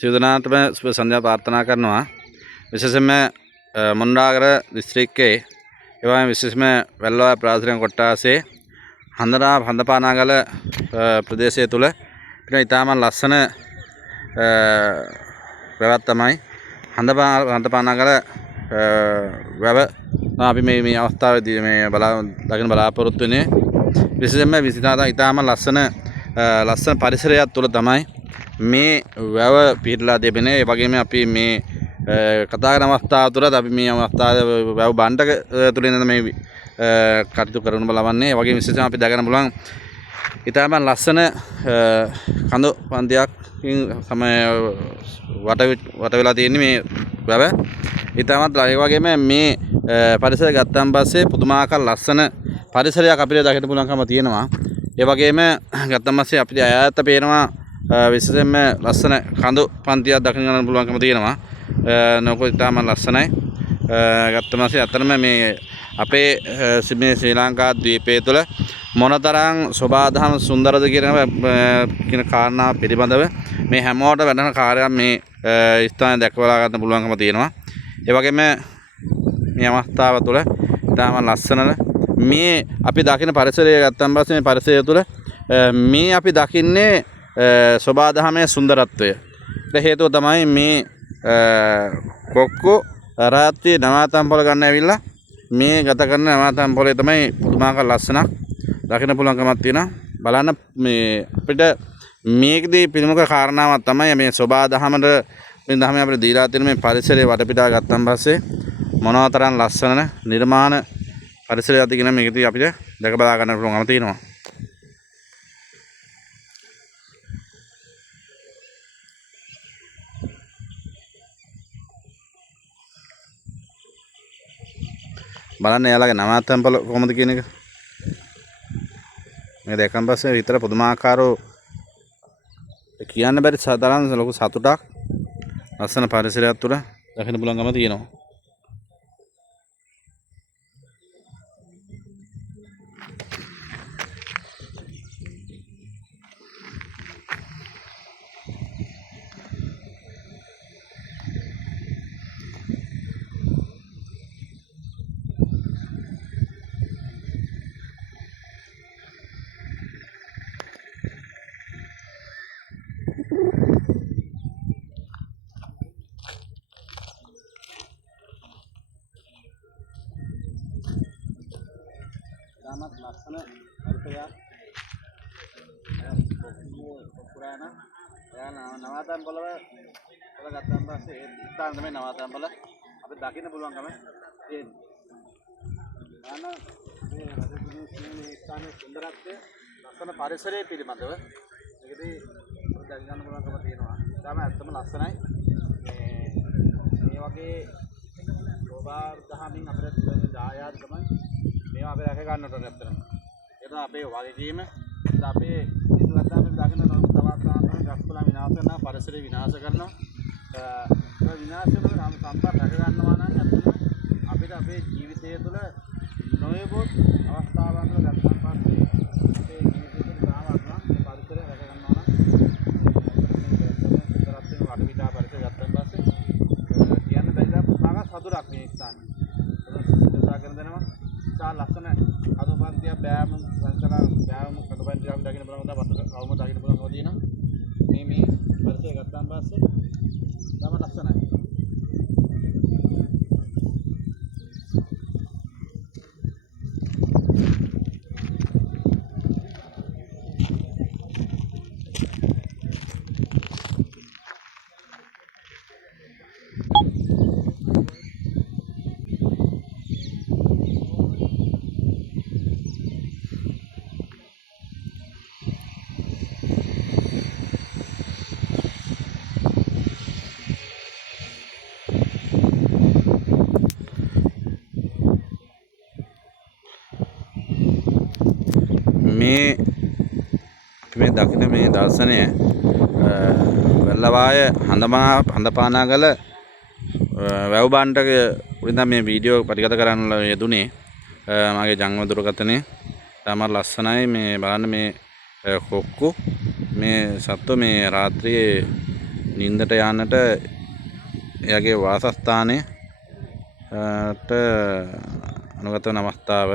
සියදනාටම සුබ සන්ධ්‍යා ප්‍රාර්ථනා කරනවා. විශේෂයෙන්ම මොණරාගල දිස්ත්‍රික්කයේ එවැනි විශේෂම වැල්ලවාය ප්‍රාදේශීය කොට්ටාසේ හඳපානාගල ප්‍රදේශය තුල පිට ඉතාම ලස්සන වැවක් තමයි හඳපානාගල වැව. අපි මේ අවස්ථාවේදී මේ දකින්න බලාපොරොත්තු වෙන්නේ විශේෂයෙන්ම ඉතාම ලස්සන පරිසරයක් තුල තමයි මේ වැව පිහිටලා තිබෙන්නේ. ඒ වගේම අපි මේ කතා කරන අවස්ථාව තුළත් අපි මේ අවස්ථාවේ වැව බණ්ඩක තුලින් මේ කටයුතු කරන බලවන්නේ. ඒ වගේම විශේෂයෙන් අපි දැකගන්න පුළුවන් ඉතාම ලස්සන කඳු පන්තියකින් තමයි වට වෙලා තියෙන්නේ මේ වැව. ඉතාමත් ඒ වගේම මේ පරිසරය ගත්තාන් පස්සේ පුදුමාකාර ලස්සන පරිසරයක් අපිට දකින්න පුළුවන්කම තියෙනවා. ඒ වගේම ගත්තාන් පස්සේ අපිට ඈත පේනවා විශේෂයෙන්ම ලස්සන කඳු පන්තියක් දකින්න ගන්න පුළුවන්කම තියෙනවා. නෝක ඉතාම ලස්සනයි. ගත්තාම පස්සේ අතරම මේ අපේ මේ ශ්‍රී ලංකා ද්වීපය තුළ මොනතරම් සෝභාදහම සුන්දරද කියන කාරණා පිළිබඳව මේ හැමෝට වැඩන කාර්යයක් මේ ස්ථානයේ දැක්වලා ගන්න පුළුවන්කම තියෙනවා. ඒ වගේම මේ අවස්ථාව තුළ ඉතාම ලස්සන මේ අපි දකින පරිසරය ගත්තන් පස්සේ මේ පරිසරය තුළ මේ අපි දකින්නේ සෝභාදහමේ සුන්දරත්වය. ඒ හේතුව තමයි මේ කොක්කෝ රාත්‍රියේ නවාතැන් පොළ ගන්න ඇවිල්ලා මේ ගත කරන නවාතැන් පොළේ තමයි පුදුමාකාර ලස්සනක් දකින්න පුළුවන්කමක් තියෙනවා. බලන්න මේ අපිට මේකදී ප්‍රමුඛ කාරණාවක් තමයි මේ සෝභාදහමට මේ දහමේ අපිට දීලා තියෙන මේ පරිසරයේ වටපිටාව ගත්තන් පස්සේ මොනවාතරම් ලස්සන නිර්මාණ පරිසරයක්ද කියන මේකදී අපිට දැක බලා ගන්න පුළුවන්කම තියෙනවා. බලන්න එයාලගේ නවාතැන් පොළ කොහොමද කියන එක. මේ දැක්කන් පස්සේ විතර පුදුමාකාරෝ කියන්න බැරි සතරම් ලොකු සතුටක් ලස්සන පරිසරයක් තුළ දකින්න පුළුවන්කම තියෙනවා. Amat laksana harusnya pukurana ya nawatan pola gatan pasti itan temen nawatan pola apa dakin puluhan kami in mana ini itan sundarat ke laksana parisare pilih mandu jadi dakin puluhan kami tiga nama kami temen laksana ini wage dobar dahamin apret daya teman මේවා අපි රැක ගන්නට ඕනේ අත්‍තරම. ඒක තමයි අපේ වගකීම. ඒක අපේ ඉස්සරහට අපි දාගෙන තවත් ගස්කොළන් විනාශ කරනවා, පරිසරය විනාශ කරනවා. ඒ විනාශ කරන සම්පත් රැක ගන්නවා නම් අත්‍තරම අපිට අපේ ජීවිතය තුළ නොයෙකුත් අවස්ථාවන් වල ගත්තන් පස්සේ අපේ ජීවිතය තුළ තාමත් නම් පරිසරය රැක ගන්නවා නම් ඉතරත් වෙන වටපිටා පරිසරය ගත්තන් පස්සේ කියන්න බැරිද පුතාගා සතුටක් මේ ස්ථානේ. ඒක කරන දෙනවා ලස්සන කඳු පන්තිය බෑම සංකලා බෑම කඳු පන්තිය අපි දකින්න බලමු වතුර කවුම දකින්න බලමු තියෙනවා මේ පරිසරය ගත්තාන් පස්සේ තම ලස්සනයි. මේ දකින්න මේ දර්ශනය වැල්ලවාය හඳපානාගල වැව් බණ්ඩක උඩින් මේ වීඩියෝ පටිගත කරන්න යෙදුනේ. මගේ ජංගම දුරකථනයේ තමයි ලස්සනයි. මේ බලන්න මේ කොක්කු මේ සත්තු මේ රාත්‍රියේ නින්දට යන්නට එයාගේ වාසස්ථානයට අනුගත වන අවස්ථාව